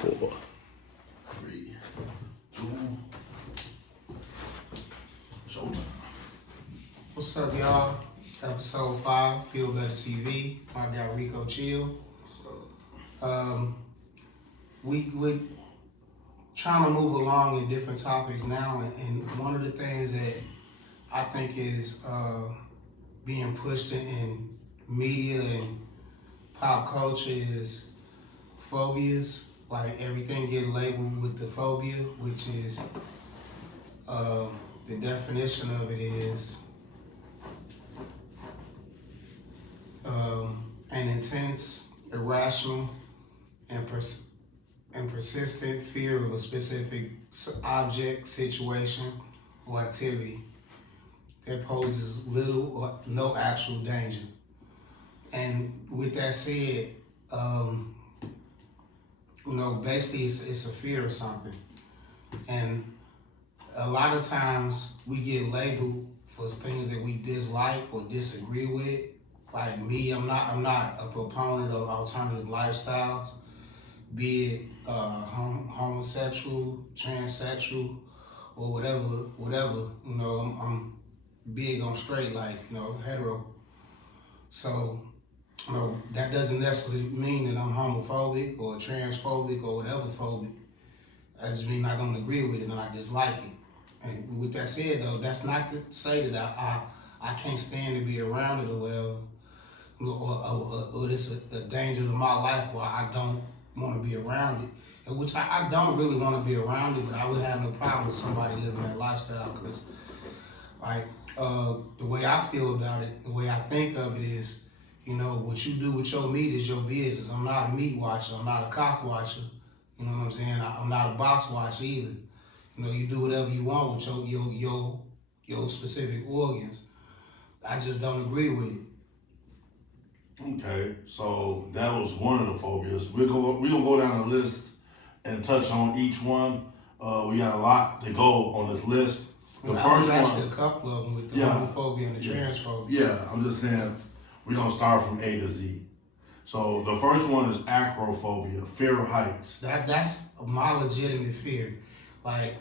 4, 3, 2, showtime. What's up, y'all? Episode 5, Feel Better TV. I got Rico Chill. We trying to move along in different topics now, and one of the things that I think is being pushed in media and pop culture is phobias. Like everything get labeled with the phobia, which is the definition of it is an intense, irrational, and persistent fear of a specific object, situation, or activity that poses little or no actual danger. And with that said, basically it's a fear of something. And a lot of times we get labeled for things that we dislike or disagree with. Like me, I'm not a proponent of alternative lifestyles, be it homosexual, transsexual, or whatever. I'm big on straight life, hetero. So, that doesn't necessarily mean that I'm homophobic or transphobic or whatever phobic. I just mean I don't agree with it and I dislike it. And with that said, though, that's not to say that I can't stand to be around it or whatever. Or it's a danger to my life where I don't want to be around it. And which I don't really want to be around it, but I would have no problem with somebody living that lifestyle because, the way I feel about it, the way I think of it is, what you do with your meat is your business. I'm not a meat watcher. I'm not a cock watcher. You know what I'm saying? I'm not a box watcher either. You do whatever you want with your specific organs. I just don't agree with it. Okay, so that was one of the phobias. We're gonna go down the list and touch on each one. We got a lot to go on this list. The first one, actually a couple of them with the homophobia and the transphobia. Yeah, I'm just saying we're gonna start from A to Z. So the first one is acrophobia, fear of heights. That's my legitimate fear. Like,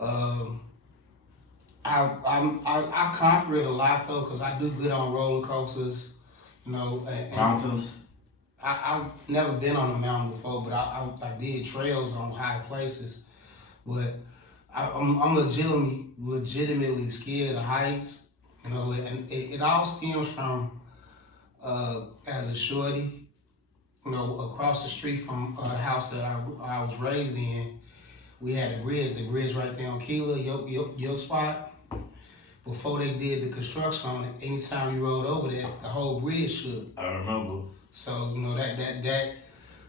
I conquer it a lot though, cause I do good on roller coasters. And Mountains. I've never been on a mountain before, but I did trails on high places. But I'm legitimately scared of heights. And it all stems from as a shorty, across the street from the house that I was raised in, we had the bridge right there on Keeler, your spot. Before they did the construction on it, anytime you rode over that, the whole bridge shook. I remember. So, that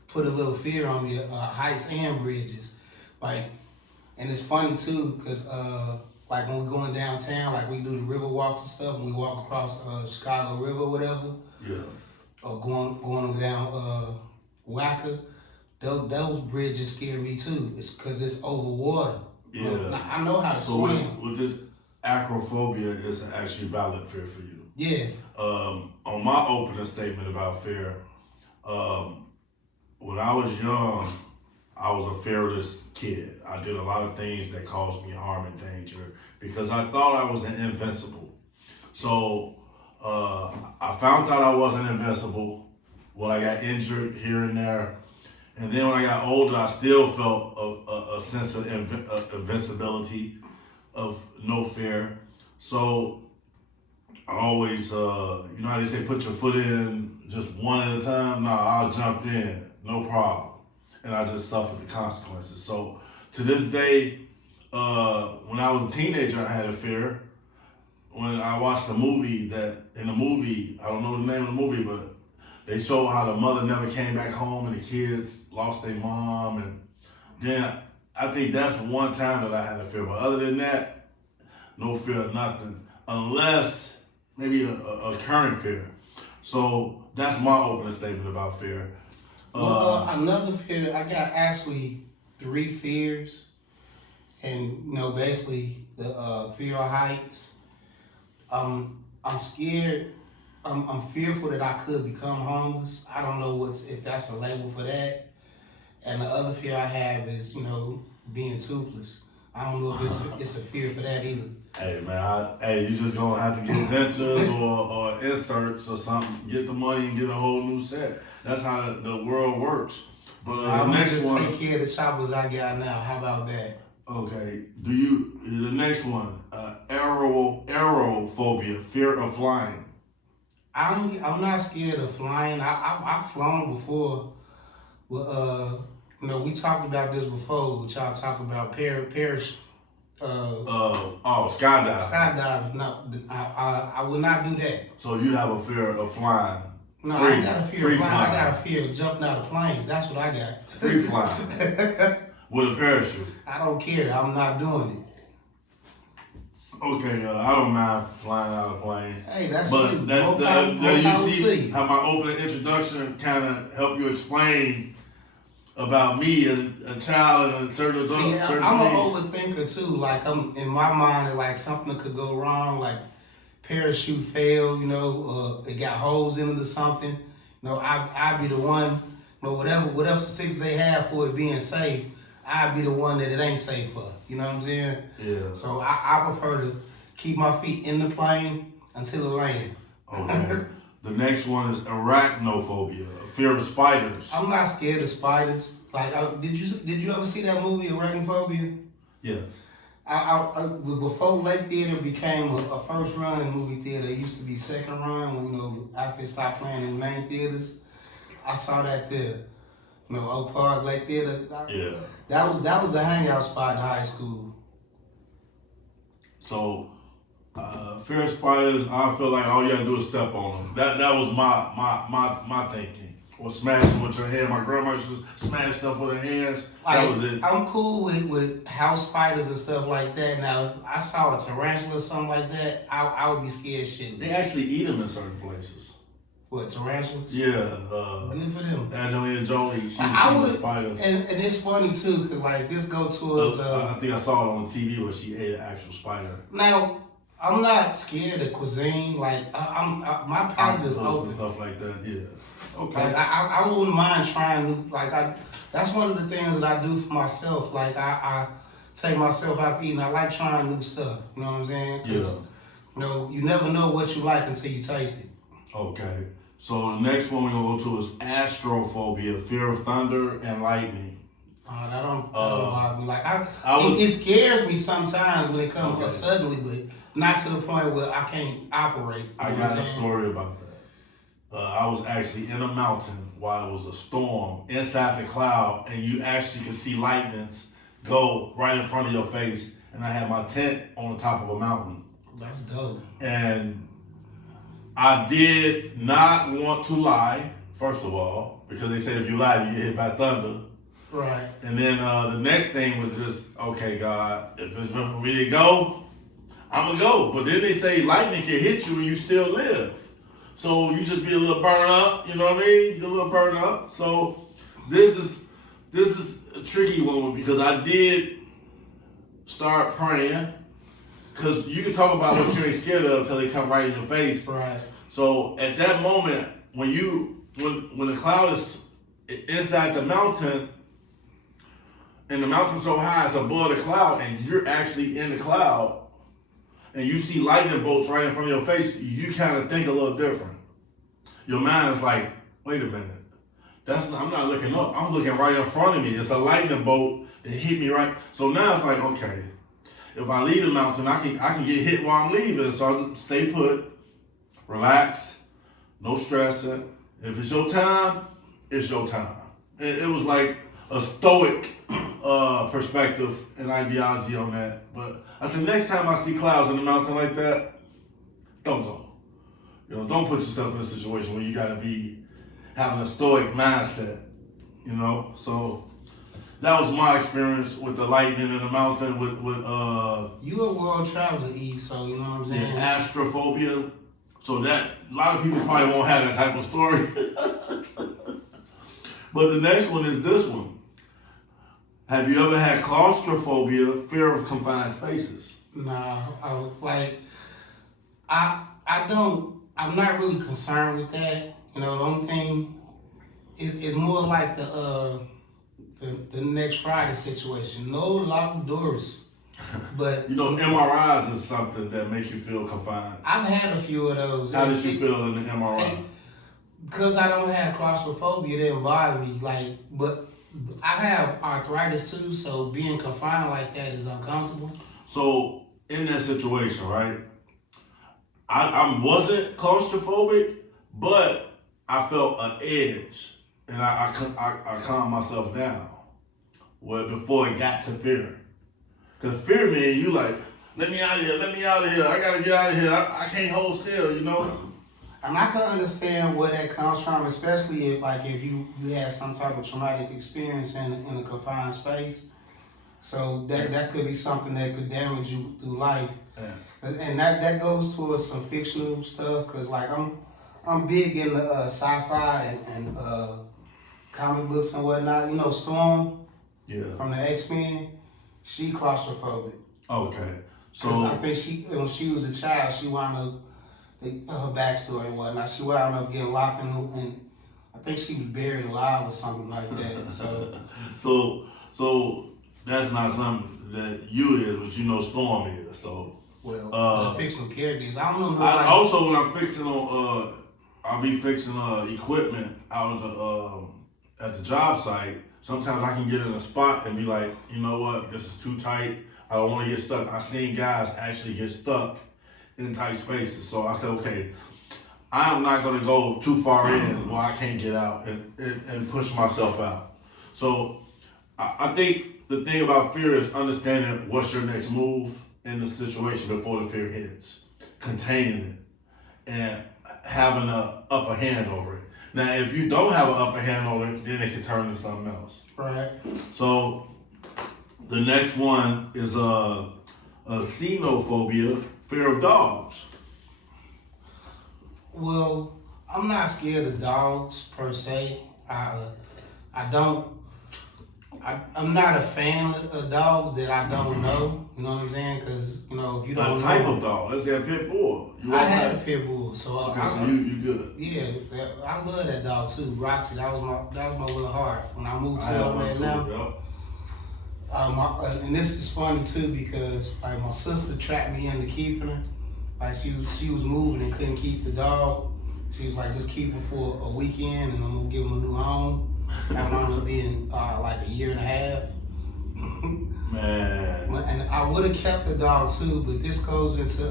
put a little fear on me, heights and bridges. And it's funny too, because when we're going downtown, we do the river walks and stuff, and we walk across Chicago River or whatever. Yeah. Or going down Wacker, those bridges scare me too. It's because it's over water. Yeah. I know how to swim. With this acrophobia is actually valid fear for you. Yeah. On my opening statement about fear, when I was young, I was a fearless kid. I did a lot of things that caused me harm and danger because I thought I was invincible. So I found out I wasn't invincible when I got injured here and there. And then when I got older, I still felt a sense of invincibility, of no fear. So I always, how they say, put your foot in just one at a time? Nah, I jumped in, no problem. And I just suffered the consequences. So to this day, when I was a teenager, I had a fear. When I watched the movie, I don't know the name of the movie, but they show how the mother never came back home and the kids lost their mom. And then I think that's one time that I had a fear. But other than that, no fear of nothing. Unless maybe a current fear. So that's my opening statement about fear. Another fear, I got actually 3 fears. And, basically the fear of heights. I'm scared. I'm fearful that I could become homeless. I don't know if that's a label for that. And the other fear I have is, being toothless. I don't know if it's a fear for that either. Hey man, you just gonna have to get dentures or inserts or something. Get the money and get a whole new set. That's how the world works. But the I'm next just one, take care of the choppers I got now. How about that? okay. The next one, aerophobia, fear of flying. I'm not scared of flying. I've flown before. Well, we talked about this before, which y'all talked about parachute. Skydiving. Skydiving. No, I will not do that. So you have a fear of flying. No, I ain't got a fear of flying. I got a fear of jumping out of planes. That's what I got. Free flying. With a parachute. I don't care. I'm not doing it. Okay, I don't mind flying out of a plane. Hey, that's but you. You see how my opening introduction kind of helped you explain about me as a child and a certain adult. See, I'm an overthinker too. Like in my mind, like something could go wrong. Like parachute failed, it got holes in it or something. I'd be the one. Whatever statistics they have for it being safe, I'd be the one that it ain't safe for. You know what I'm saying? Yeah. So I prefer to keep my feet in the plane until it lands. Okay. The next one is arachnophobia, fear of spiders. I'm not scared of spiders. Like, did you ever see that movie Arachnophobia? Yeah. Before Lake Theater became a first run in movie theater, it used to be second run when after they stopped playing in main theaters. I saw that there. Oak Park, Lake Theater. Yeah. That was a hangout spot in high school. So, fear of spiders, I feel like all you gotta do is step on them. That was my thinking. Or smashing with your hand. My grandma used to smash stuff with her hands. That was it. I'm cool with house spiders and stuff like that. Now, if I saw a tarantula or something like that, I would be scared shitless. They actually eat them in certain places. What, tarantulas? Yeah. Good for them. Angelina Jolie, she's eating spiders. And it's funny too, because like this go towards... I think I saw it on TV where she ate an actual spider. Now, I'm not scared of cuisine. Like, my palate is open. Stuff like that, yeah. Okay. Like, I wouldn't mind trying new... that's one of the things that I do for myself. Like, I take myself out to eat, and I like trying new stuff. You know what I'm saying? Yeah. You never know what you like until you taste it. Okay. So the next one we're going to go to is astrophobia, fear of thunder and lightning. That don't bother me. Like, it scares me sometimes when it comes suddenly, but not to the point where I can't operate. I got a story about that. I was actually in a mountain while it was a storm inside the cloud, and you actually could see lightnings go right in front of your face, and I had my tent on the top of a mountain. That's dope. And I did not want to lie, first of all, because they said if you lie, you get hit by thunder. Right. And then the next thing was just, okay, God, if it's meant for me to go, I'm going to go. But then they say lightning can hit you and you still live. So you just be a little burned up, you know what I mean? You're a little burned up. So this is a tricky one because I did start praying. Because you can talk about what you ain't scared of until they come right in your face. Right. So at that moment, when the cloud is inside the mountain, and the mountain's so high, it's above the cloud, and you're actually in the cloud, and you see lightning bolts right in front of your face, you kind of think a little different. Your mind is like, wait a minute. I'm not looking up. I'm looking right in front of me. It's a lightning bolt that hit me right. So now it's like, okay. If I leave the mountain, I can get hit while I'm leaving. So I just stay put, relax, no stressing. If it's your time, it's your time. It was like a stoic perspective and ideology on that. But I said, next time I see clouds in the mountain like that, don't go. Don't put yourself in a situation where you got to be having a stoic mindset. So. That was my experience with the lightning in the mountain with you a world traveler, E, so you know what I'm saying? Astrophobia. So that a lot of people probably won't have that type of story. But the next one is this one. Have you ever had claustrophobia, fear of confined spaces? Nah, I'm not really concerned with that. The only thing is more like the the next Friday situation. No locked doors. But You know, MRIs is something that make you feel confined. I've had a few of those. How did you feel in the MRI? Because I don't have claustrophobia, it didn't bother me. But I have arthritis too, so being confined like that is uncomfortable. So in that situation, right? I wasn't claustrophobic, but I felt an edge, and I calmed myself down. Well, before it got to fear, because fear means you like, let me out of here, I gotta get out of here, I can't hold still, you know. And I can understand where that comes from, especially if you had some type of traumatic experience in a confined space. So that could be something that could damage you through life. Yeah. And that goes towards some fictional stuff, cause like I'm big into sci-fi and comic books and whatnot. You know, Storm, from the X-Men, she claustrophobic. Okay, so I think when she was a child, she wound up her backstory and whatnot. She wound up getting locked in, and I think she was buried alive or something like that. So that's not something that you is, but you know Storm is. So the fictional characters. I don't know. Also, when I'm fixing on, I'll be fixing equipment out of at the job site. Sometimes I can get in a spot and be like, you know what, this is too tight. I don't want to get stuck. I've seen guys actually get stuck in tight spaces. So I said, okay, I'm not going to go too far in where I can't get out and push myself out. So I think the thing about fear is understanding what's your next move in the situation before the fear hits, containing it, and having an upper hand over it. Now, if you don't have an upper hand over it, then it can turn into something else. Right. So the next one is a xenophobia, fear of dogs. Well, I'm not scared of dogs per se. I'm not a fan of dogs that I don't know. You know what I'm saying? Because you know, if you don't know. Type of dog. Let's get a pit bull. I had a pit bull, so okay. So you good? Yeah, I love that dog too. Roxy, that was my little heart when I moved to her now. Yep. And this is funny too because like my sister trapped me into keeping her. Like she was moving and couldn't keep the dog. She was like, just keep him for a weekend and I'm gonna give him a new home. That wound up being like a year and a half. Man. And I would have kept the dog too, but this goes into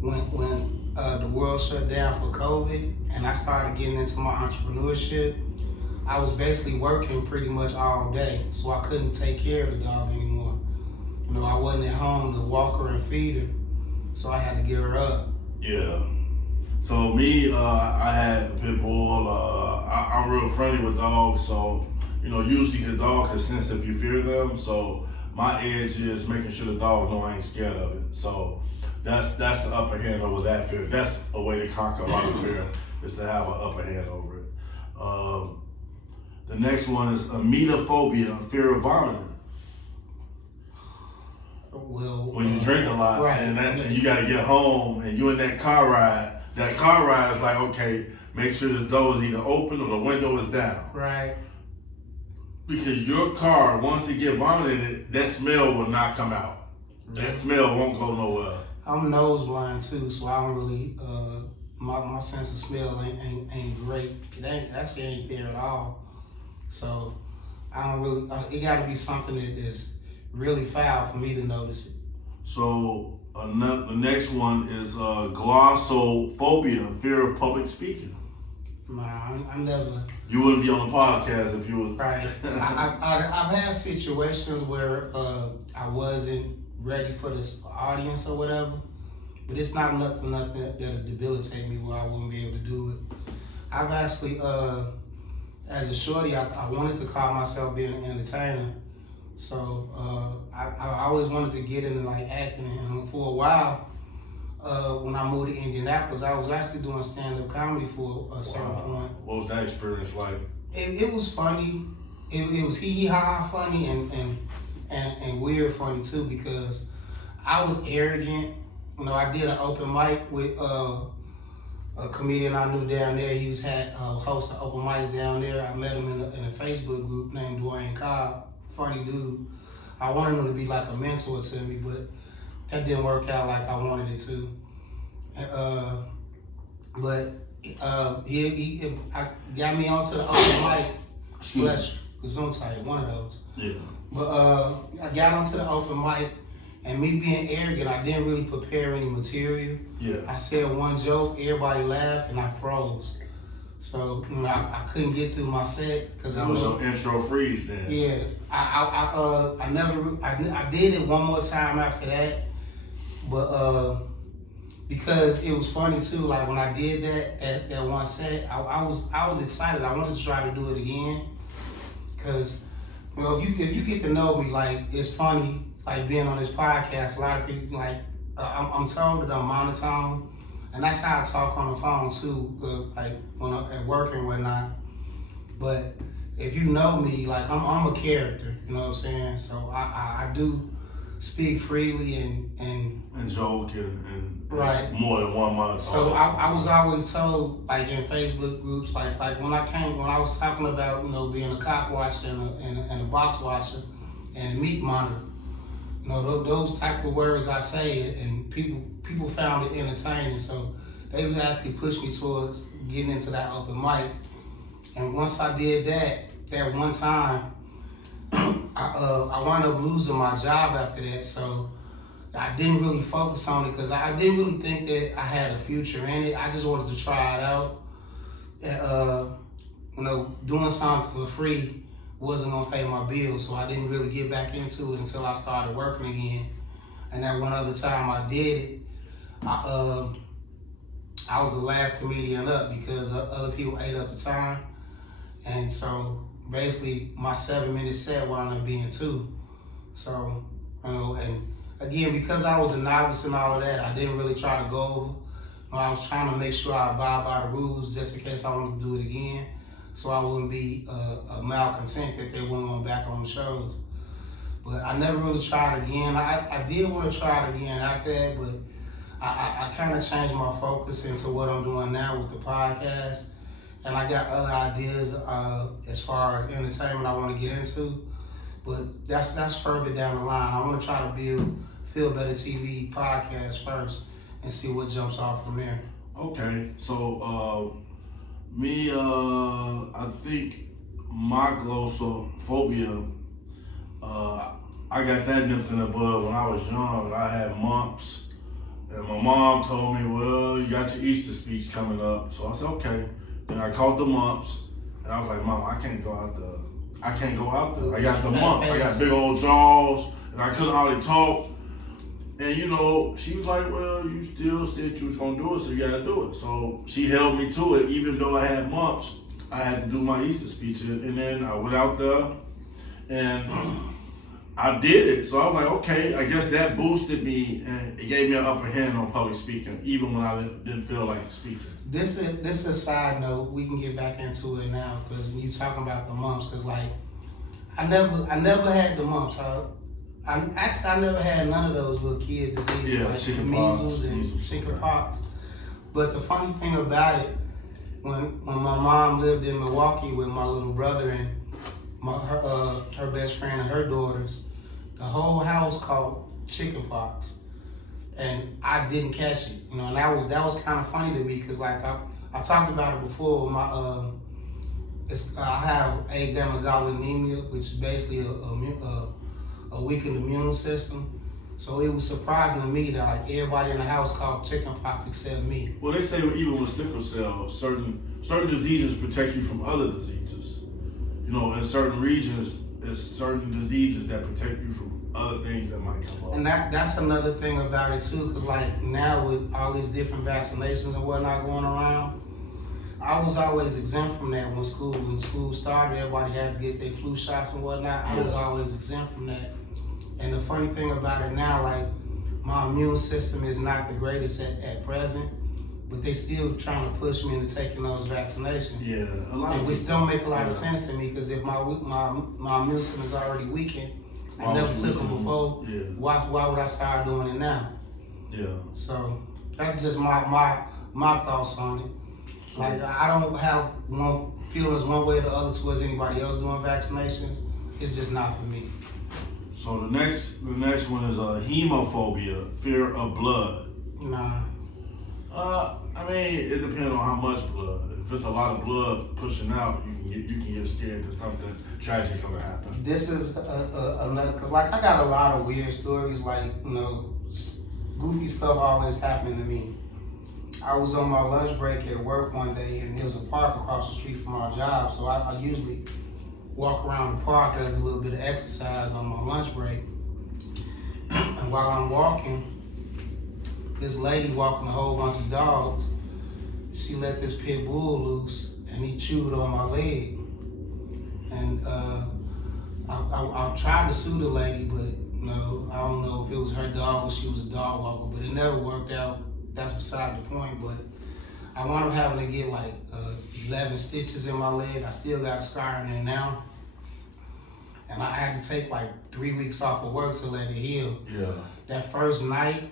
when the world shut down for COVID and I started getting into my entrepreneurship. I was basically working pretty much all day, so I couldn't take care of the dog anymore. You know, I wasn't at home to walk her and feed her, so I had to give her up. Yeah. So me, I had a pit bull. I'm real friendly with dogs, so you know, usually the dog can sense if you fear them. So my edge is making sure the dog know I ain't scared of it. So that's the upper hand over that fear. That's a way to conquer a lot of fear, is to have an upper hand over it. The next one is emetophobia, fear of vomiting. Well, when you drink a lot, right. and you got to get home, and you in that car ride is like, okay, make sure this door is either open or the window is down. Right. Because your car, once it get vomited in it, that smell will not come out. That smell won't go nowhere. I'm nose blind too, so I don't really, my sense of smell ain't great. It ain't there at all. So I don't really, it got to be something that is really foul for me to notice it. So the next one is glossophobia, fear of public speaking. Nah, I never. You wouldn't be on the podcast if you was. Right. I've had situations where I wasn't ready for this audience or whatever, but it's not nothing that'll debilitate me where I wouldn't be able to do it. I've actually, as a shorty, I wanted to call myself being an entertainer. So I always wanted to get into like acting, and for a while, when I moved to Indianapolis, I was actually doing stand-up comedy for a certain point. What was that experience like? It was funny. It was hee-hee-ha-ha funny and weird funny too, because I was arrogant. You know, I did an open mic with a comedian I knew down there. He was hosting open mics down there. I met him in a Facebook group named Dwayne Cobb. Funny dude. I wanted him to be like a mentor to me, but that didn't work out like I wanted it to. But he got me onto the open mic. Bless you, Gesundheit, one of those. Yeah. But I got onto the open mic, and me being arrogant, I didn't really prepare any material. Yeah. I said one joke, everybody laughed, and I froze. So I couldn't get through my set because That was your intro freeze then. Yeah, I did it one more time after that, but because it was funny too. Like when I did that one set, I was excited. I wanted to try to do it again, cause if you get to know me, like it's funny. Like being on this podcast, a lot of people like I'm told that I'm monotone, and that's how I talk on the phone too. Like when I'm at work and whatnot. But if you know me, like I'm a character. You know what I'm saying? So I do speak freely and joke and right. More than one monotone. So I was always told, like in Facebook groups, like when I was talking about being a cock watcher and a box watcher and a meat monitor, those type of words I say, and people found it entertaining. So they was actually pushed me towards getting into that open mic. And once I did that one time, I wound up losing my job after that. So I didn't really focus on it because I didn't really think that I had a future in it. I just wanted to try it out. Doing something for free wasn't gonna pay my bills, so I didn't really get back into it until I started working again. And that one other time I did it, I was the last comedian up because other people ate up the time. And so basically my 7-minute set wound up being 2. So, and again, because I was a novice and all of that, I didn't really try to go over. I was trying to make sure I abide by the rules just in case I wanted to do it again, so I wouldn't be a malcontent that they wouldn't want back on the shows. But I never really tried again. I did want to try it again after that, but I kind of changed my focus into what I'm doing now with the podcast. And I got other ideas as far as entertainment I want to get into, but that's further down the line. I want to try to build Feel Better TV podcast first and see what jumps off from there. Okay, so me, I think my glossophobia, I got that nipped in the bud when I was young. I had mumps, and my mom told me, well, you got your Easter speech coming up. So I said, okay. Then I caught the mumps, and I was like, Mom, I can't go out there. I got the mumps. I got big old jaws, and I couldn't hardly talk. And she was like, well, you still said you was gonna do it, so you gotta do it. So she held me to it, even though I had mumps. I had to do my Easter speech, and then I went out there, and I did it. So I was like, okay, I guess that boosted me, and it gave me an upper hand on public speaking, even when I didn't feel like speaking. This is a side note. We can get back into it now because when you talking about the mumps, because like I never had the mumps. I never had none of those little kid diseases like measles and chicken pox. But the funny thing about it, when my mom lived in Milwaukee with my little brother and her best friend and her daughters, the whole house caught chicken pox. And I didn't catch it, and that was kind of funny to me because like I talked about it before. I have agammaglobulinemia, which is basically a weakened immune system. So it was surprising to me that like everybody in the house caught chicken pox except me. Well, they say even with sickle cell, certain diseases protect you from other diseases. In certain regions, there's certain diseases that protect you from other things that might come up. And that's another thing about it too, because like now with all these different vaccinations and whatnot going around, I was always exempt from that when school started. Everybody had to get their flu shots and whatnot. I was always exempt from that. And the funny thing about it now, like my immune system is not the greatest at present, but they still trying to push me into taking those vaccinations. Yeah, a lot of which don't make a lot of sense to me because if my immune system is already weakened, I never took them before. Yeah. Why would I start doing it now? Yeah. So that's just my my thoughts on it. Like I don't have feelings one way or the other towards anybody else doing vaccinations. It's just not for me. So the next one is hemophobia, fear of blood. Nah. I mean, it depends on how much blood. If it's a lot of blood pushing out, you can get scared that something tragic gonna happen. This is another, cause like I got a lot of weird stories, like goofy stuff always happening to me. I was on my lunch break at work one day, and there was a park across the street from our job, so I usually walk around the park as a little bit of exercise on my lunch break. And while I'm walking, this lady walking a whole bunch of dogs, she let this pit bull loose and he chewed on my leg. And I tried to sue the lady, but I don't know if it was her dog or she was a dog walker, but it never worked out. That's beside the point. But I wound up having to get like 11 stitches in my leg. I still got a scar in there now. And I had to take like 3 weeks off of work to let it heal. Yeah. That first night,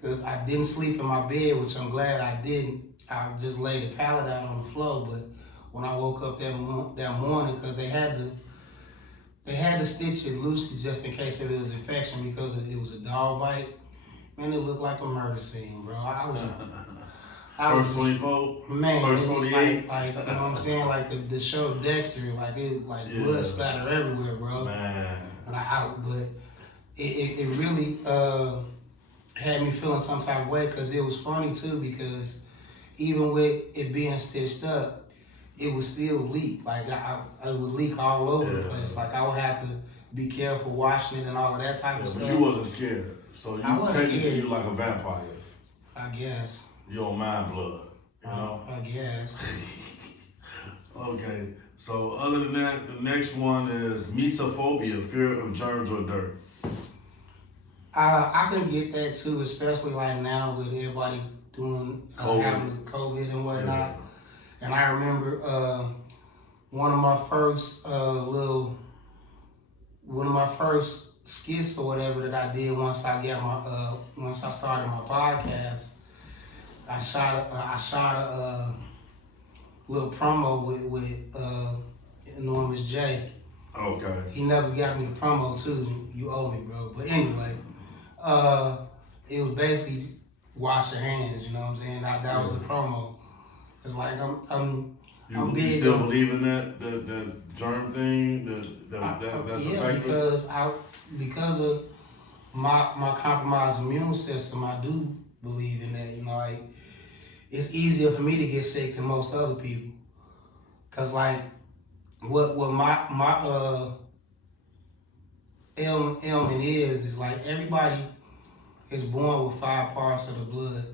because I didn't sleep in my bed, which I'm glad I didn't. I just laid the pallet out on the floor. But when I woke up that morning, because they had to stitch it loosely just in case if it was infection because it was a dog bite. Man, it looked like a murder scene, bro. I was First 24? Man, First it was 48? like you know what I'm saying? Like the show Dexter, blood splatter everywhere, bro. Man. And but it really had me feeling some type of way, because it was funny too, because even with it being stitched up, it would still leak. Like it would leak all over the place. Like I would have to be careful washing it and all of that type of stuff. But you wasn't scared. So you like a vampire. I guess. You don't mind blood, you know? I guess. Okay, so other than that, the next one is mesophobia, fear of germs or dirt. I can get that too, especially like now with everybody doing having COVID and whatnot. Yeah. And I remember one of my first skits or whatever that I did once I started my podcast. I shot a little promo with Enormous J. Okay. He never got me the promo too. You owe me, bro. But anyway, it was basically wash your hands. You know what I'm saying? That was the promo. It's like I'm You big. still believe in that germ thing? That's effective? Because of my compromised immune system, I do believe in that. Like it's easier for me to get sick than most other people. Cause like what my ailment is like everybody is born with 5 parts of the blood: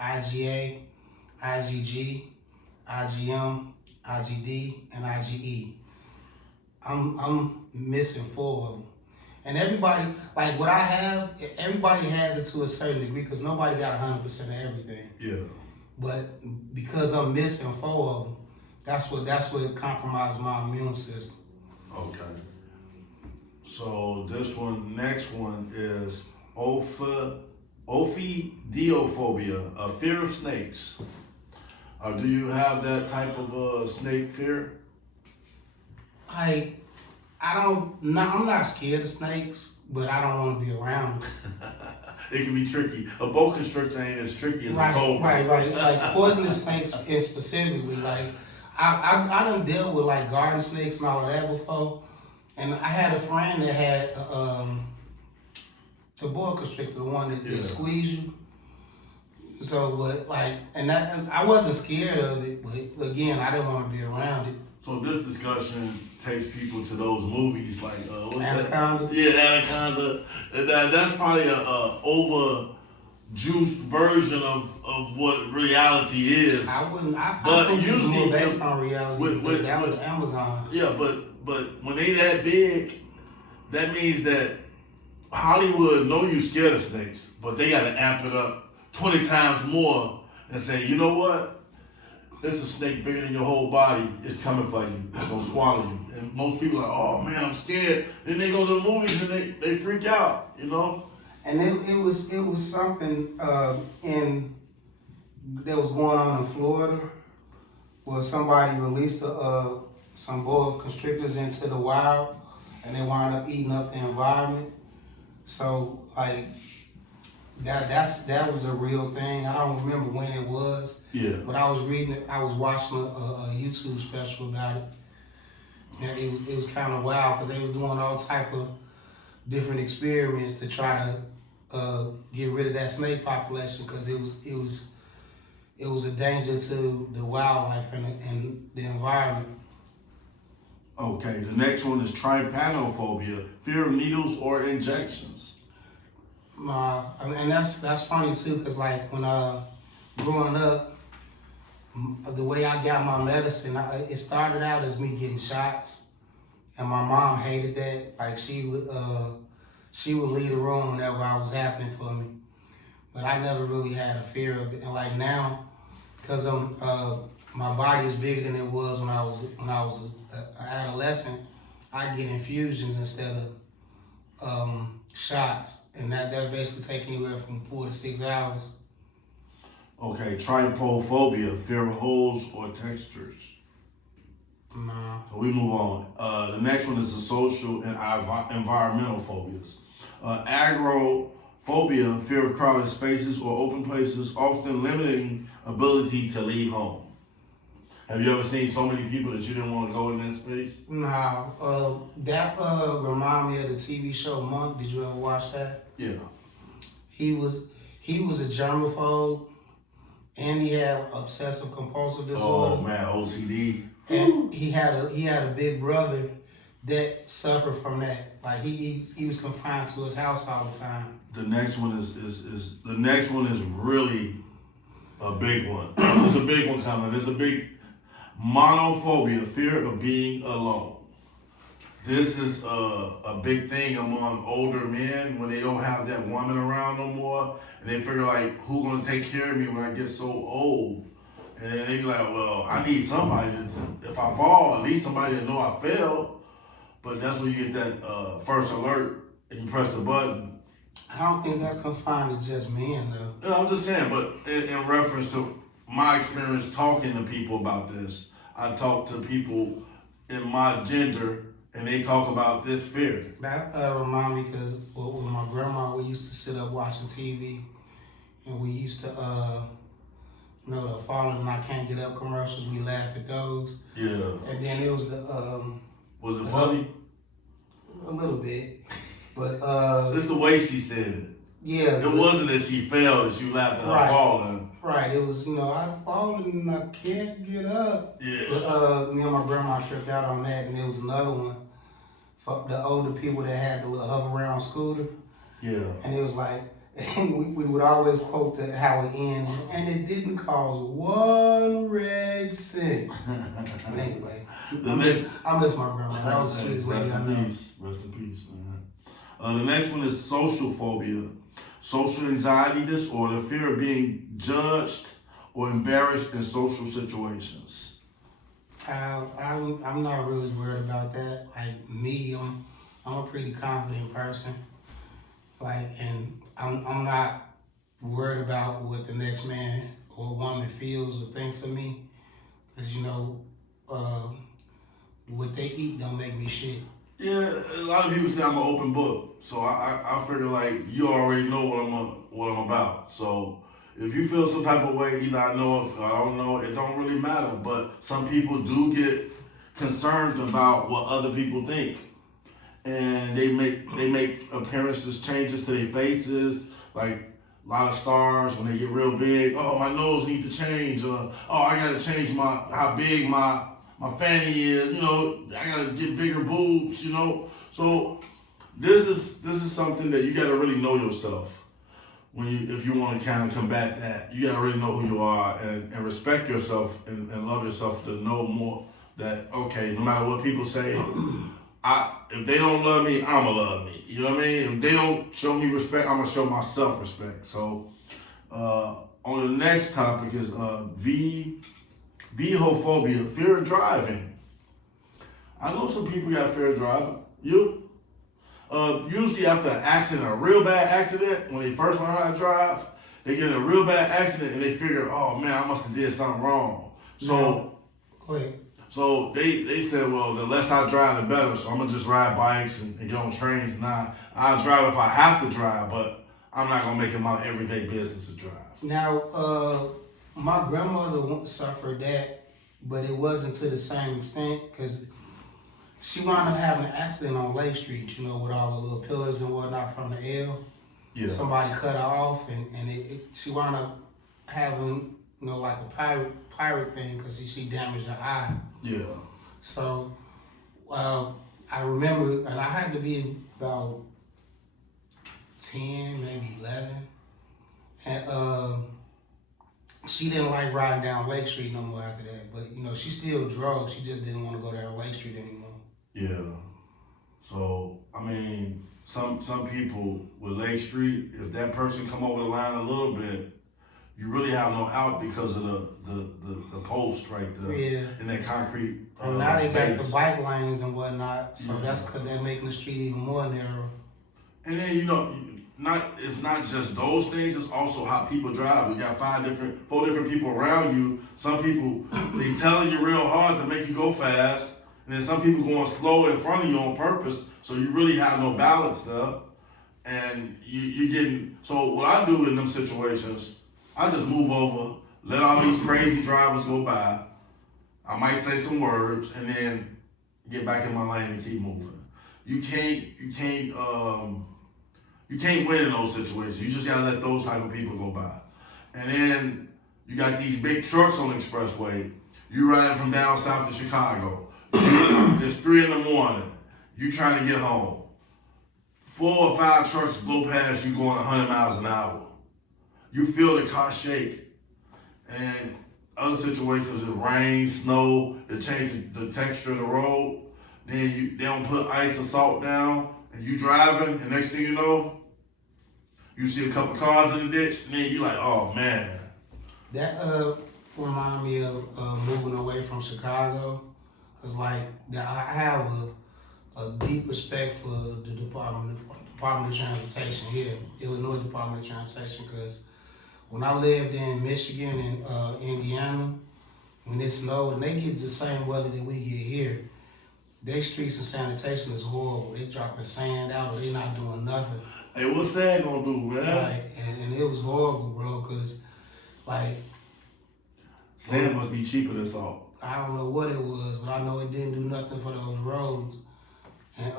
IgA, IgG, IgM, IgD, and IgE. I'm missing 4 of them. And everybody, like what I have, everybody has it to a certain degree, because nobody got 100% of everything. Yeah. But because I'm missing 4 of them, that's what compromised my immune system. Okay. So next one is ophidiophobia, a fear of snakes. Do you have that type of snake fear? I'm not scared of snakes, but I don't want to be around them. It can be tricky. A boa constrictor ain't as tricky as a cobra. Right. Like poisonous snakes specifically. Like I done dealt with like garden snakes and all of that before. And I had a friend that had a boa constrictor, the one that squeeze you. So, but like, and that I wasn't scared of it, but again, I didn't want to be around it. So this discussion takes people to those movies like Anaconda. Anaconda. That's probably a over juiced version of what reality is. I think usually it's more based on reality. That was Amazon. Yeah, but when they that big, that means that Hollywood know you scared of snakes, but they gotta amp it up 20 times more and say, you know what? There's a snake bigger than your whole body. It's coming for you. It's gonna swallow you. And most people are like, oh man, I'm scared. Then they go to the movies and they freak out, you know? And it was something in that was going on in Florida, where somebody released some boa constrictors into the wild, and they wound up eating up the environment. So like that was a real thing. I don't remember when it was, Yeah. but I was reading it. I was watching a YouTube special about it. And it was kind of wild because they was doing all type of different experiments to try to get rid of that snake population because it was a danger to the wildlife and the environment. Okay, the next one is trypanophobia, fear of needles or injections. And that's funny too, cause like when growing up, the way I got my medicine, it started out as me getting shots, and my mom hated that. Like she would leave the room whenever I was happening for me, but I never really had a fear of it. And like now, cause my body is bigger than it was when I was an adolescent, I get infusions instead of shots, and that basically take anywhere from 4 to 6 hours. Okay, trypophobia, fear of holes or textures. Nah. So we move on. The next one is the social and environmental phobias. Agoraphobia, fear of crowded spaces or open places, often limiting ability to leave home. Have you ever seen so many people that you didn't want to go in that space? Nah. That remind me of the TV show Monk. Did you ever watch that? Yeah. He was a germaphobe, and he had obsessive compulsive disorder. Oh man, OCD. And he had a big brother that suffered from that. Like he was confined to his house all the time. The next one is really a big one. There's a big one coming. There's a big monophobia, fear of being alone. This is a big thing among older men when they don't have that woman around no more, and they figure like, who's gonna take care of me when I get so old? And they be like, well, I need somebody if I fall, at least somebody to know I fell. But that's when you get that first alert and you press the button. I don't think that's confined to just men though. No, I'm just saying, but in reference to my experience talking to people about this, I talk to people in my gender and they talk about this fear. That remind me because with my grandma, we used to sit up watching TV, and we used to, the falling and I can't get up commercials. We laugh at those. Yeah. And then it was the Was it funny? a little bit, but It's the way she said it. yeah. It wasn't that she fell that you laughed at her Right. falling. Right. It was I've fallen and I can't get up. Yeah. But me and my grandma tripped out on that, and there was another one for the older people that had the little hover around scooter. Yeah. And it was like, we would always quote how it ended, and it didn't cause 1 red cent. Anyway, I miss my grandma. That was the sweetest lady Rest I in know. peace. Rest in peace, man. The next one is social phobia. Social anxiety disorder, fear of being judged or embarrassed in social situations. I'm not really worried about that. Like me, I'm a pretty confident person. Like, and I'm not worried about what the next man or woman feels or thinks of me, because what they eat don't make me shit. Yeah, a lot of people say I'm an open book, so I figure like you already know what I'm about. So if you feel some type of way, either I know if I don't know, it don't really matter. But some people do get concerned about what other people think, and they make appearances changes to their faces, like a lot of stars when they get real big. Oh, my nose needs to change. Oh, I gotta change how big my fanny is. I gotta get bigger boobs. So this is something that you gotta really know yourself. If you want to kind of combat that, you gotta really know who you are and respect yourself and love yourself to know more that, okay, no matter what people say, if they don't love me, I'ma love me. You know what I mean? If they don't show me respect, I'm gonna show myself respect. So on the next topic is vehophobia, fear of driving. I know some people got fear of driving. You? Usually after an accident, a real bad accident, when they first learn how to drive, They get in a real bad accident and they figure, oh man, I must have did something wrong. So, Go ahead. so they said, well, the less I drive, the better. So I'm gonna just ride bikes and get on trains. Now I'll drive if I have to drive, but I'm not gonna make it my everyday business to drive. Now, my grandmother suffered that, but it wasn't to the same extent because she wound up having an accident on Lake Street, you know, with all the little pillars and whatnot from the L. Yeah. Somebody cut her off, and she wound up having, you know, like a pirate thing because she damaged her eye. Yeah. So, I remember, and I had to be about 10, maybe 11. And she didn't like riding down Lake Street no more after that. But, you know, she still drove. She just didn't want to go down Lake Street anymore. Yeah. So, I mean, some people with Lake Street, if that person come over the line a little bit, you really have no out because of the post right there. Yeah. And that concrete. And now they got base. the bike lanes and whatnot. So Yeah. that's because they're making the street even more narrow. And then, you know, it's not just those things, it's also how people drive. You got 4 different people around you. Some people, they telling you real hard to make you go fast. And then some people going slow in front of you on purpose. So you really have no balance there. And you're getting, so what I do in them situations, I just move over, let all these crazy drivers go by. I might say some words and then get back in my lane and keep moving. You can't win in those situations. You just gotta let those type of people go by. And then you got these big trucks on the expressway. You riding from down south to Chicago. It's 3 a.m. You trying to get home. 4 or 5 trucks blow past you going 100 miles an hour. You feel the car shake. And other situations, it rain, snow, they change the texture of the road. Then they don't put ice or salt down, and you driving, and next thing you know, you see a couple cars in the ditch, and then you like, oh man. That remind me of moving away from Chicago, cause like I have a deep respect for the Department of Transportation here, Illinois Department of Transportation, cause when I lived in Michigan and Indiana, when it snowed and they get the same weather that we get here, their streets and sanitation is horrible. They dropping sand out or they not doing nothing. Hey, what's sand gonna do, man? Like, and it was horrible, bro, cause like Sand must be cheaper than salt. I don't know what it was, but I know it didn't do nothing for those roads. And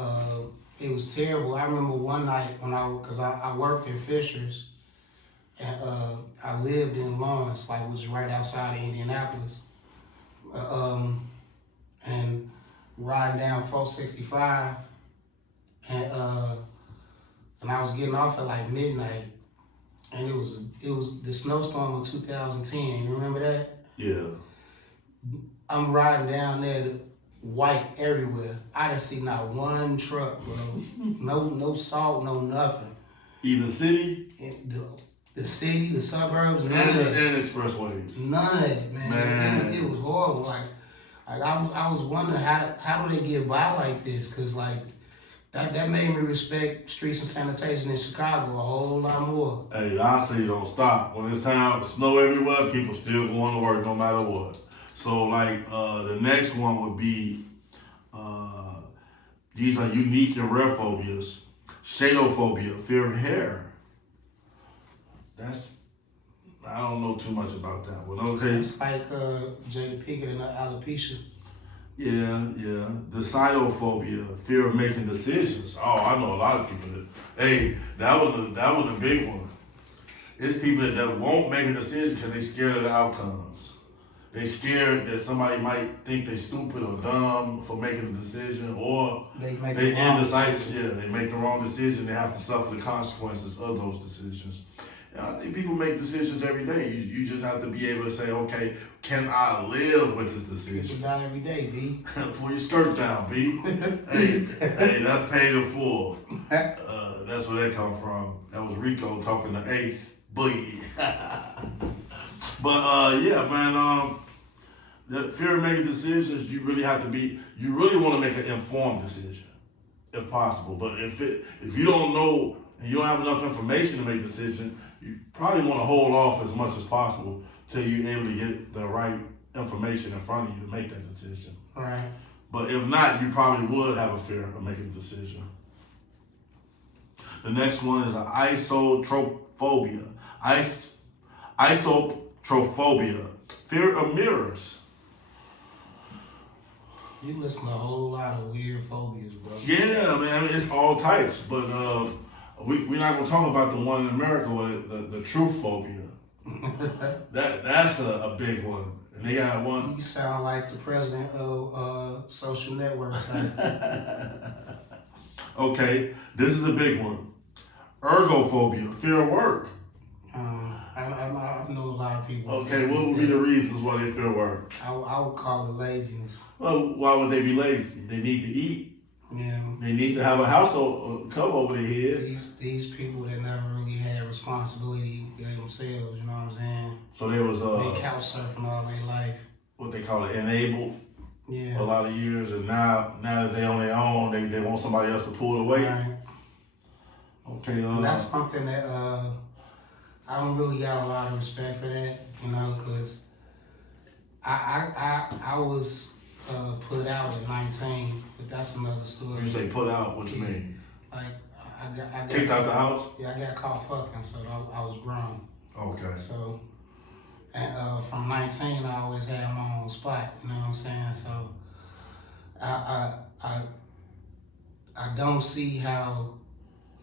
it was terrible. I remember one night when cause I worked in Fishers, and I lived in Lawrence, like which is right outside of Indianapolis. And riding down 465, and I was getting off at like midnight, and it was the snowstorm of 2010. You remember that? Yeah. I'm riding down there, white everywhere. I didn't see not one truck, bro. No salt, no nothing. Either city The city, the suburbs, and none of that. and expressways. None of that, man. It was horrible. Like I was wondering how do they get by like this? Cause like that made me respect streets and sanitation in Chicago a whole lot more. Hey, I say don't stop. When it's time, snow everywhere, people still going to work no matter what. So like the next one would be these are unique and rare phobias. Shadophobia, fear of hair. I don't know too much about that one. Okay. It's like Jada Pinkett and alopecia. Yeah. Decidophobia, fear of making decisions. Oh, I know a lot of people that. Hey, that was a big one. It's people that won't make a decision because they scared of the outcomes. They scared that somebody might think they stupid or dumb for making a decision, or They make they the wrong indecisive. decision. Yeah, they make the wrong decision. They have to suffer the consequences of those decisions. And I think people make decisions every day. You just have to be able to say, okay, can I live with this People decision? die every day, B. Pull your skirts down, B. hey, that's paid in full. That's where that come from. That was Rico talking to Ace Boogie. But yeah, man. The fear of making decisions, you really want to make an informed decision, if possible. But if you don't know and you don't have enough information to make a decision, you probably want to hold off as much as possible till you're able to get the right information in front of you to make that decision. Right. But if not, you probably would have a fear of making a decision. The next one is an isotrophobia. Isotrophobia, fear of mirrors. You listen to a whole lot of weird phobias, bro. Yeah, man, it's all types. But we're not gonna talk about the one in America with the truth phobia. That's a big one. And they got one. You sound like the president of social networks. Okay, this is a big one. Ergophobia, fear of work. I know a lot of people. Okay, what would be the reasons why they fear work? I would call it laziness. Well, why would they be lazy? They need to eat. Yeah. They need to have a household cover over their head. These people that never really had responsibility themselves, you know what I'm saying? So there was they couch surfing all their life. What they call it, enabled. Yeah. A lot of years, and now that they on their own, they want somebody else to pull the weight. Right. Okay. And that's something that I don't really got a lot of respect for that, you know, because I was put out at 19, but that's another story. You say put out, what you mean? Like I got kicked out the house? Yeah, I got caught fucking, so I was grown. Okay. So, and from 19, I always had my own spot. You know what I'm saying? So, I don't see how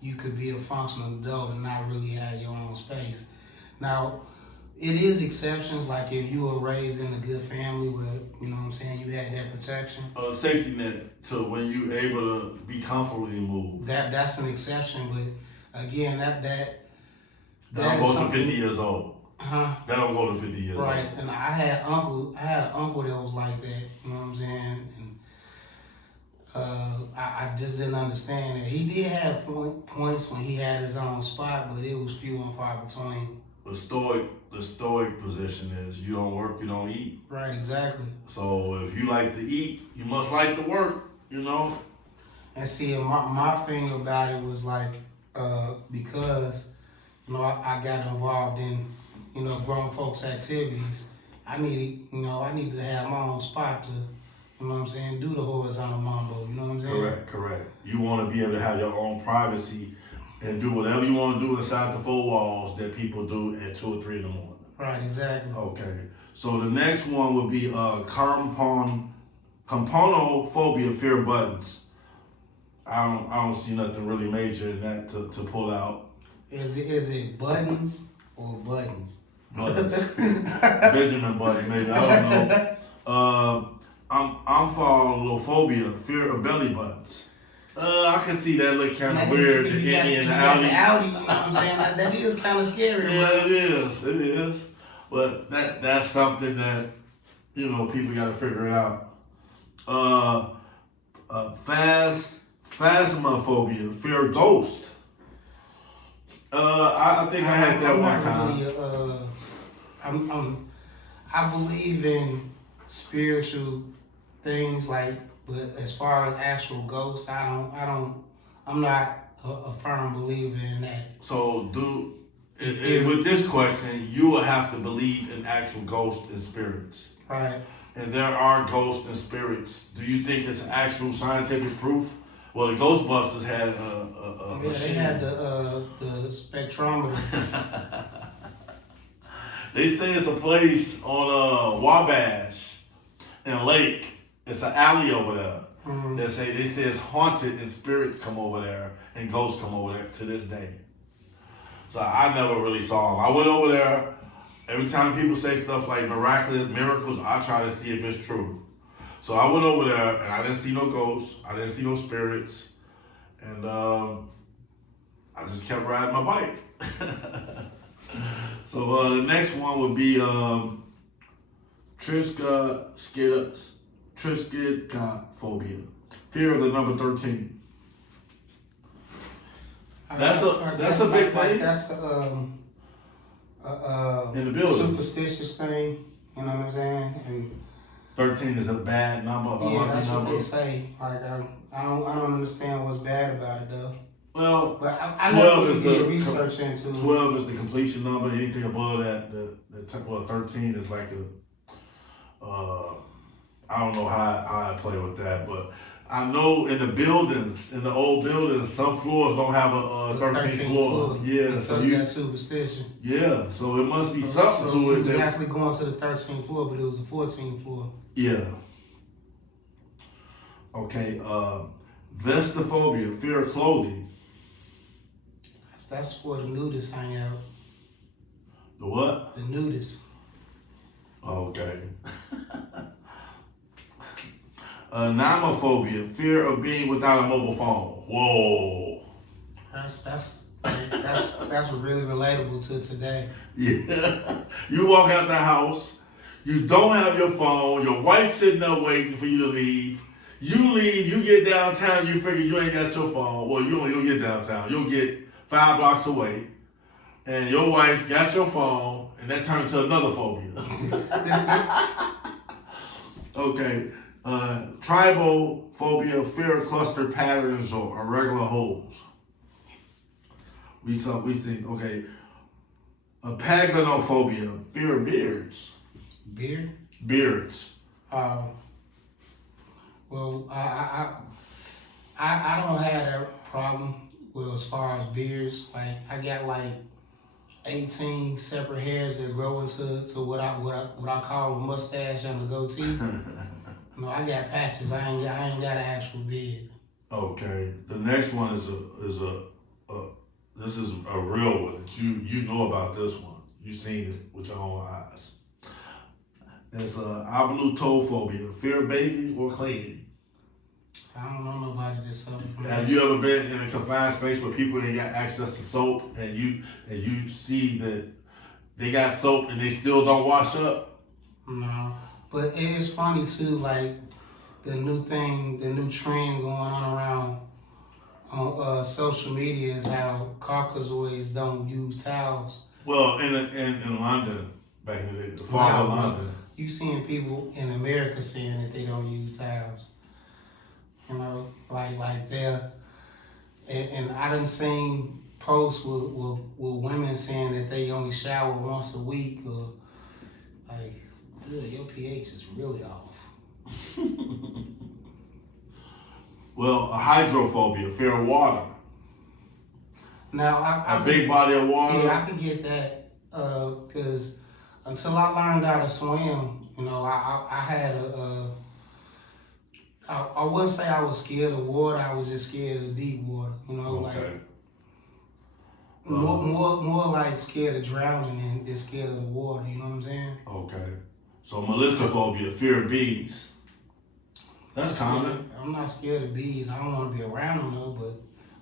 you could be a functional adult and not really have your own space. Now, it is exceptions, like if you were raised in a good family where, you know what I'm saying, you had that protection. A safety net to when you able to be comfortably moved. That's an exception, but again, that don't go to 50 years old. Huh? That don't go to 50 years old. Right, and I had an uncle that was like that, you know what I'm saying? And I just didn't understand that. He did have points when he had his own spot, but it was few and far between. The stoic position is you don't work, you don't eat. Right, exactly. So if you like to eat, you must like to work, you know? And see, my thing about it was like, because, you know, I got involved in, you know, grown folks' activities, I needed to have my own spot to, you know what I'm saying, do the horizontal mambo, you know what I'm saying? Correct. You want to be able to have your own privacy and do whatever you want to do inside the four walls that people do at 2 or 3 in the morning. Right, exactly. Okay. So the next one would be componophobia, fear of buttons. I don't see nothing really major in that to pull out. Is it buttons or buttons? Buttons. Benjamin Button, maybe. I don't know. Amphilophobia, fear of belly buttons. I can see that look kind of weird. The Indian alley. You know what I'm saying? That is kind of scary. Yeah, it is. But that's something that, you know, people got to figure it out. Phasmophobia, fear of ghost. I think I had that one time. I believe in spiritual things, but as far as actual ghosts, I'm not a firm believer in that. So with this question, you will have to believe in actual ghosts and spirits. Right. And there are ghosts and spirits. Do you think it's actual scientific proof? Well, the Ghostbusters had a machine. They had the spectrometer. They say it's a place on Wabash in Lake. It's an alley over there. Mm-hmm. They say it's haunted and spirits come over there and ghosts come over there to this day. So I never really saw them. I went over there. Every time people say stuff like miraculous miracles, I try to see if it's true. So I went over there and I didn't see no ghosts. I didn't see no spirits. And I just kept riding my bike. So the next one would be triskaidekaphobia, fear of the number 13. That's a big thing. That's in the building. Superstitious thing. You know what I'm saying? And 13 is a bad number. Yeah, that's what they say. Like I don't understand what's bad about it though. Well, But I 12 never is really did the research into it. 12 is the completion number. Anything above that, 13 is like I don't know how I play with that, but I know in the buildings, in the old buildings, some floors don't have a 13th floor. Yeah, so that superstition. yeah, so it must be something to it. You That, actually going to the 13th floor, but it was the 14th floor. yeah. Okay. Vestophobia, fear of clothing. That's where the nudists hang out. The what? The nudists. Okay. Nomophobia, fear of being without a mobile phone. Whoa. That's really relatable to today. Yeah. You walk out the house, you don't have your phone, your wife's sitting there waiting for you to leave. You leave, you get downtown, you figure you ain't got your phone. Well, you'll get downtown. You'll get 5 blocks away, and your wife got your phone, and that turned to another phobia. Okay. Tribal phobia, fear of cluster patterns or irregular holes. We think, okay. Paganophobia, fear of beards. Beard? Beards. Well, I don't have that problem. Well, as far as beards, like I got like 18 separate hairs that grow into what I call a mustache and a goatee. No, I got patches. I ain't got an actual beard. Okay. The next one is this is a real one that you know about this one. You seen it with your own eyes. It's ablutophobia, fear of bathing or cleaning. I don't know nobody that's suffering from that. Have you ever been in a confined space where people ain't got access to soap and you see that they got soap and they still don't wash up? No. But it is funny too, like the new trend going on around on social media is how Caucasoids don't use towels. Well, in London, back in the day, the fall of London. You seeing people in America saying that they don't use towels. You know, like they're, and I done seen posts with women saying that they only shower once a week, or like, your pH is really off. Well, a hydrophobia, fear of water. Now, A big body of water. Yeah, I could get that, because until I learned how to swim, you know, I had I wouldn't say I was scared of water. I was just scared of deep water. You know, Okay. like more like scared of drowning than scared of the water. You know what I'm saying? Okay. So melissophobia, fear of bees. That's common. I'm not scared of bees. I don't want to be around them though, but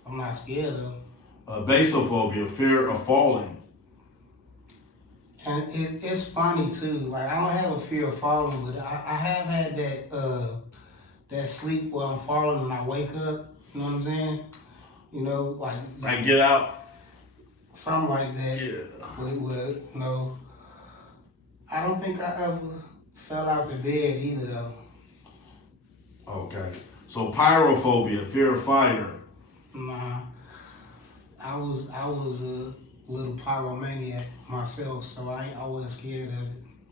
I'm not scared of them. Basophobia, fear of falling. And it's funny too. Like I don't have a fear of falling, but I have had that sleep where I'm falling and I wake up. You know what I'm saying? You know, Like Get Out. Something like that. Yeah. Where, you know, I don't think I ever fell out the bed either though. Okay. So pyrophobia, fear of fire. Nah. I was a little pyromaniac myself, so I wasn't scared of it.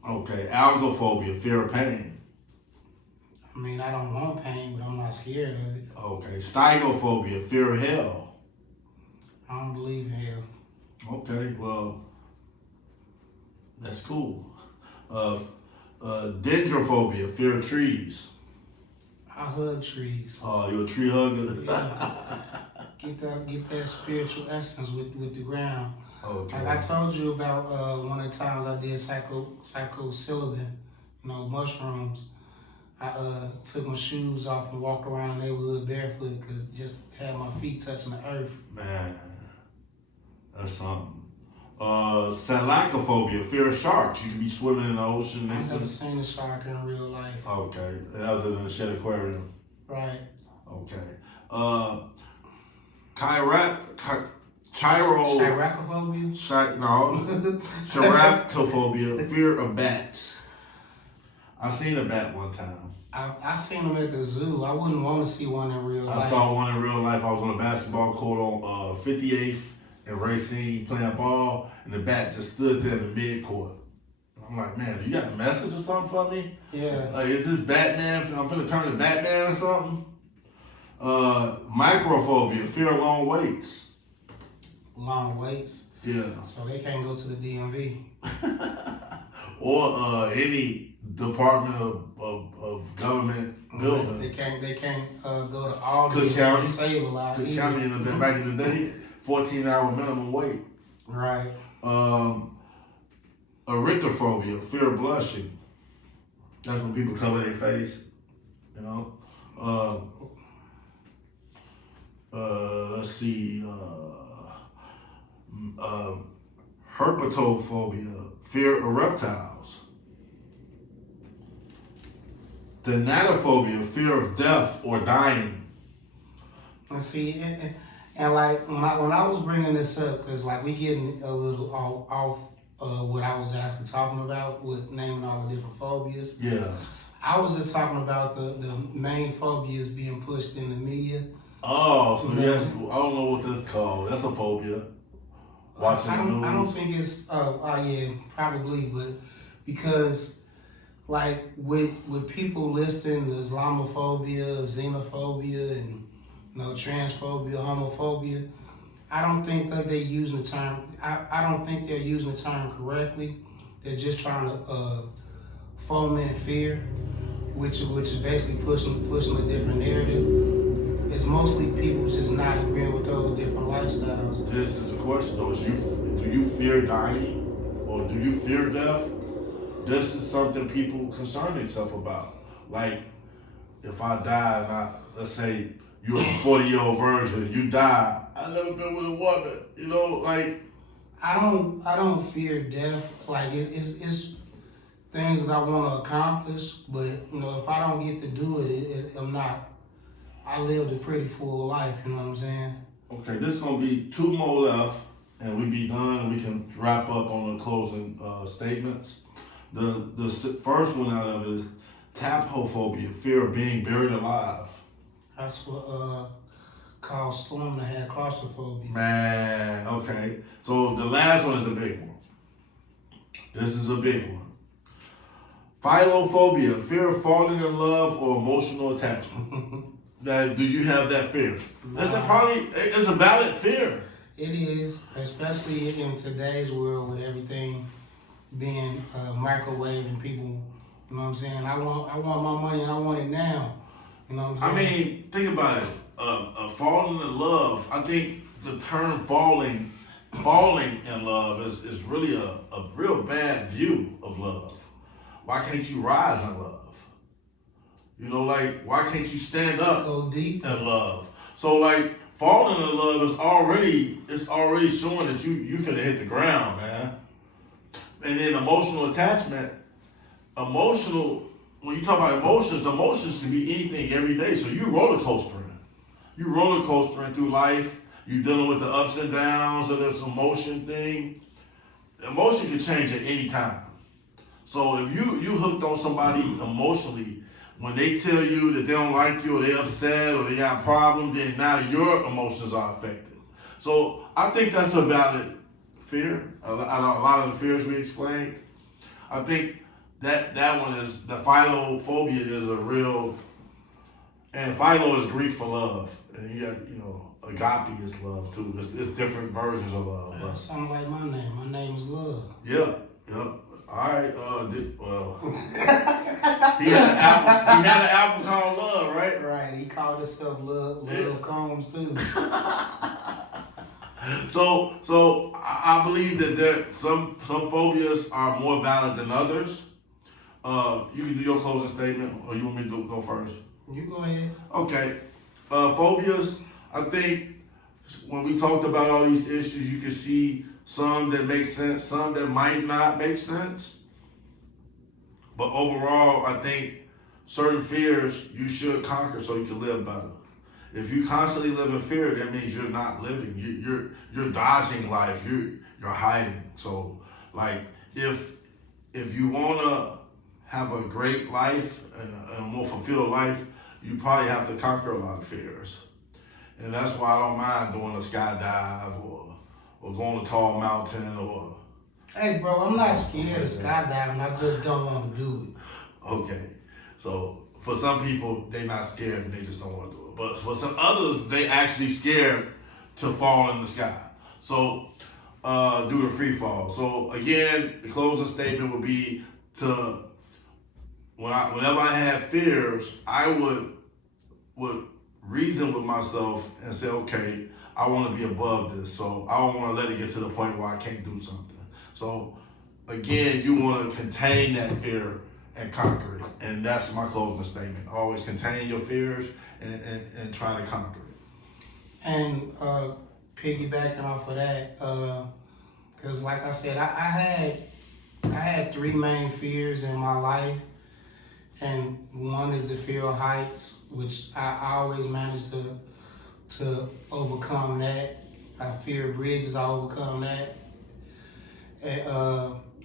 Okay. Algophobia, fear of pain. I mean, I don't want pain, but I'm not scared of it. Okay. Stygophobia, fear of hell. I don't believe in hell. Okay, well, that's cool. Dendrophobia, fear of trees. I hug trees. Oh, you a tree hugger? Yeah. Get that spiritual essence with the ground. Okay. Like I told you about one of the times I did psilocybin, you know, mushrooms. I took my shoes off and walked around the neighborhood barefoot because just had my feet touching the earth. Man, that's something. Salacophobia, fear of sharks. You can be swimming in the ocean. I've never seen a shark in real life. Okay, other than the Shed Aquarium. Right. Okay. Chirophobia? Chirophobia, fear of bats. I seen a bat one time. I seen them at the zoo. I wouldn't want to see one in real I life. saw one in real life. I was on a basketball court on 58th and Racine playing ball, and the bat just stood there in the mid court. I'm like, man, you got a message or something for me? Yeah. Like, is this Batman? I'm finna turn to Batman or something? Microphobia, fear of long waits. Long waits. Yeah. So they can't go to the DMV. Or any department of government building. They can't go to all Cook the County. save a lot. Cook County back in the day, 14-hour minimum wait. Right. Erythrophobia, fear of blushing. That's when people cover their face, you know. Let's see. Herpetophobia, fear of reptiles. Thanatophobia, fear of death or dying. And see, and like when I was bringing this up, because like we getting a little off what I was actually talking about with naming all the different phobias. Yeah. I was just talking about the main phobias being pushed in the media. Oh, so yes, I don't know what that's called. That's a phobia. Watching the news. I don't think it's yeah, probably, but because like with people listing the Islamophobia, xenophobia, and transphobia, homophobia, I don't think that they're using the term. I don't think they're using the term correctly. They're just trying to foment fear, which is basically pushing a different narrative. It's mostly people just not agreeing with those different lifestyles. This is a question though. Do you fear dying or do you fear death? This is something people concern themselves about. Like, if I die and let's say you're a 40-year-old virgin and you die, I've never been with a woman, like. I don't fear death. Like it's things that I want to accomplish, but if I don't get to do it, I'm not. I lived a pretty full life. You know what I'm saying? Okay, this is gonna be 2 more left, and we be done, and we can wrap up on the closing statements. The first one out of it is taphophobia, fear of being buried alive. That's what caused Storm to have claustrophobia. Man, okay. So the last one is a big one. This is a big one. Philophobia, fear of falling in love or emotional attachment. Now, do you have that fear? It's a valid fear. It is, especially in today's world with everything being microwave and people. You know what I'm saying? I want my money and I want it now. You know what I'm saying? I mean, think about it. Falling in love. I think the term falling in love is really a real bad view of love. Why can't you rise in love? Why can't you stand up Go deep in love? So falling in love is already showing that you finna hit the ground, man. And then emotional attachment, when you talk about emotions can be anything every day. So you roller coastering. You roller coastering through life. You dealing with the ups and downs of this emotion thing. Emotion can change at any time. So if you hooked on somebody emotionally, when they tell you that they don't like you or they upset or they got a problem, then now your emotions are affected. So I think that's a valid fear. A lot of the fears we explained. I think that one is, the philophobia is a real, and philo is Greek for love. And you got, agape is love too. It's different versions of love. That sounds like my name. My name is Love. Yeah. All right. He had an album called Love, right? Right. He called himself Love Combs too. So I believe that there some phobias are more valid than others. You can do your closing statement, or you want me to go first? You go ahead. Okay. Phobias. I think when we talked about all these issues, you can see some that make sense, some that might not make sense. But overall, I think certain fears you should conquer so you can live better. If you constantly live in fear, that means you're not living. You're dodging life. You're hiding. So if you wanna have a great life and a more fulfilled life, you probably have to conquer a lot of fears. And that's why I don't mind doing a skydive or going to tall mountain or. Hey, bro, I'm not scared of skydiving. I just don't want to do it. Okay, so for some people, they're not scared and they just don't want to do it. But for some others, they actually scared to fall in the sky. So do the free fall. So again, the closing statement would be to whenever I have fears, I would reason with myself and say, okay, I want to be above this. So I don't want to let it get to the point where I can't do something. So again, you want to contain that fear and conquer it. And that's my closing statement. Always contain your fears and try to conquer it. And piggybacking off of that, because like I said, I had three main fears in my life. And one is the fear of heights, which I always managed to overcome that. I fear bridges, I overcome that. And,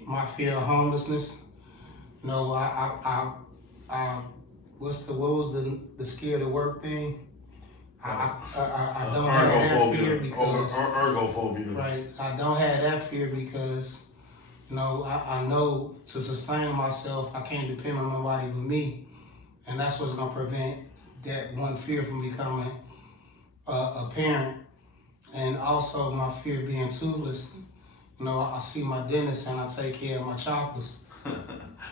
my fear of homelessness. You know, I what was the scared to work thing? I don't have that fear because ergophobia. Right, I don't have that fear because, you know, I know to sustain myself, I can't depend on nobody but me, and that's what's gonna prevent that one fear from becoming a parent. And also my fear of being toothless. You know, I see my dentist and I take care of my choppers.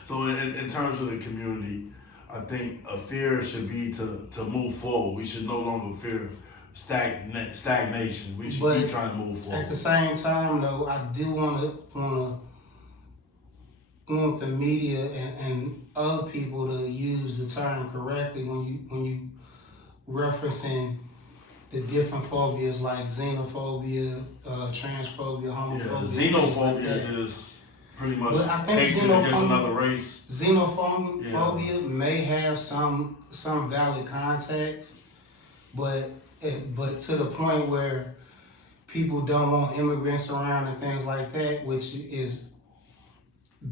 So in terms of the community, I think a fear should be to move forward. We should no longer fear stagnation. We should keep trying to move forward. At the same time, though, I do want the media and other people to use the term correctly when you referencing the different phobias like xenophobia, transphobia, homophobia. Yeah, xenophobia is pretty much hatred against another race. Xenophobia may have some valid context, but to the point where people don't want immigrants around and things like that, which is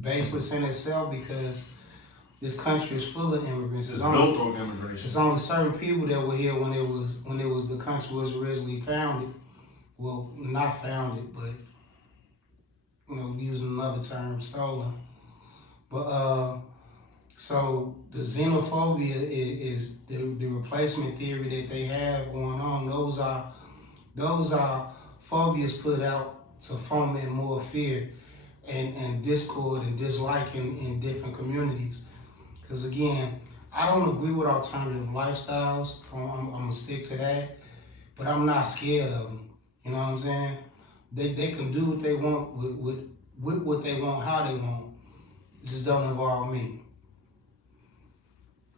baseless in itself because this country is full of immigrants. It's built on immigration. There's only certain people that were here when it was the country was originally founded. Well, not founded, but you know, using another term, stolen. But so the xenophobia is the replacement theory that they have going on. Those are phobias put out to foment more fear and discord and dislike in different communities. Because again, I don't agree with alternative lifestyles. I'm gonna stick to that, but I'm not scared of them. You know what I'm saying? They can do what they want with what they want, how they want. It just don't involve me.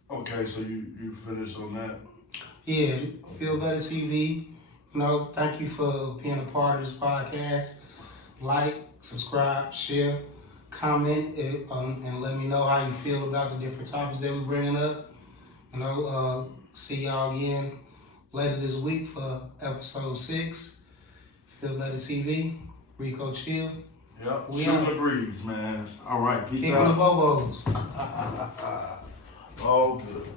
Okay, so you finished on that? Yeah, Feel Better TV. You know, thank you for being a part of this podcast. Like, subscribe, share, comment, and let me know how you feel about the different topics that we're bringing up. You know, see y'all again later this week for episode 6. Feel Better TV. Rico Chill. Yep. Shooting the breeze, man. All right. Peace out. Kicking the bobos. All good.